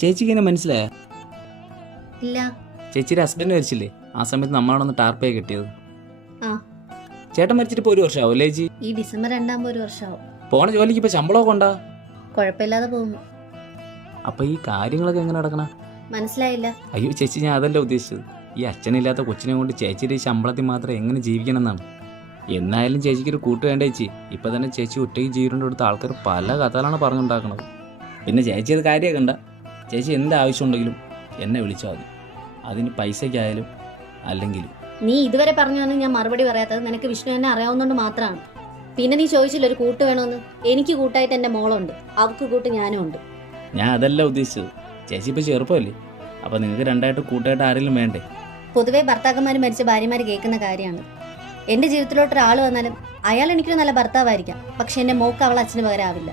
ചേച്ചിക്ക് എന്നെ മനസ്സിലായോ? ഇല്ല. ചേച്ചിയുടെ ഹസ്ബൻഡ് മരിച്ചില്ലേ, ആ സമയത്ത് നമ്മളാണൊന്ന് ടാർപ്പേ കിട്ടിയത്. ആ. ചേട്ടൻ മരിച്ചിട്ട് ഇപ്പോൾ 1 വർഷമാവും അല്ലേ ചേച്ചി? ഈ ഡിസംബർ 2 1 വർഷമാവും. പോണ ജോലിക്ക് ഇപ്പോൾ ശമ്പളമൊക്കെ ഉണ്ടാ? കുഴപ്പമില്ലാതെ പോകുന്നു. അപ്പൊ ഈ കാര്യങ്ങളൊക്കെ എങ്ങനെ നടക്കണം? മനസ്സിലായില്ല. അയ്യോ ചേച്ചി, ഞാൻ അതല്ല ഉദ്ദേശിച്ചത്. ഈ അച്ഛനില്ലാത്ത കൊച്ചിനെ കൊണ്ട് ചേച്ചിയുടെ ഈ ശമ്പളത്തിൽ മാത്രം എങ്ങനെ ജീവിക്കണം എന്നാണ്. എന്നായാലും ചേച്ചിക്കൊരു കൂട്ട് വേണ്ട ചേച്ചി. ഇപ്പം തന്നെ ചേച്ചി ഒറ്റയ്ക്ക് ജീവിതം കൊടുത്ത ആൾക്കാർ പല കഥകളാണ് പറഞ്ഞുണ്ടാക്കുന്നത്. പിന്നെ ചേച്ചി അത് കാര്യമാക്കണ്ട. ചേച്ചി എന്ത് ആവശ്യം ഉണ്ടെങ്കിലും എന്നെ വിളിച്ചാൽ മതി. അതിന് പൈസയ്ക്കായാലും അല്ലെങ്കിലും. നീ ഇതുവരെ പറഞ്ഞാണ് ഞാൻ മറുപടി പറയാത്തത് നിനക്ക് വിഷ്ണു എന്നെ അറിയാവുന്നതുകൊണ്ട് മാത്രമാണ്. പിന്നെ നീ ചോദിച്ചില്ല ഒരു കൂട്ട് വേണമെന്ന്. എനിക്ക് കൂട്ടായിട്ട് എൻ്റെ മോളുണ്ട്, അവൾക്ക് കൂട്ട് ഞാനും ഉണ്ട്. ഞാൻ അതല്ല ഉദ്ദേശിച്ചത്. ചേച്ചി ഇപ്പോൾ ചെറുപ്പമല്ലേ, അപ്പോൾ നിങ്ങൾക്ക് രണ്ടായിട്ട് കൂട്ടായിട്ട് ആരെങ്കിലും വേണ്ടേ? പൊതുവേ ഭർത്താക്കന്മാർ മരിച്ച ഭാര്യമാർ കേൾക്കുന്ന കാര്യമാണ്. എൻ്റെ ജീവിതത്തിലോട്ട് ഒരാൾ വന്നാലും അയാൾ എനിക്കൊരു നല്ല ഭർത്താവായിരിക്കാം, പക്ഷെ എൻ്റെ മോക്ക് അവൾ അച്ഛന് പകരമാവില്ല.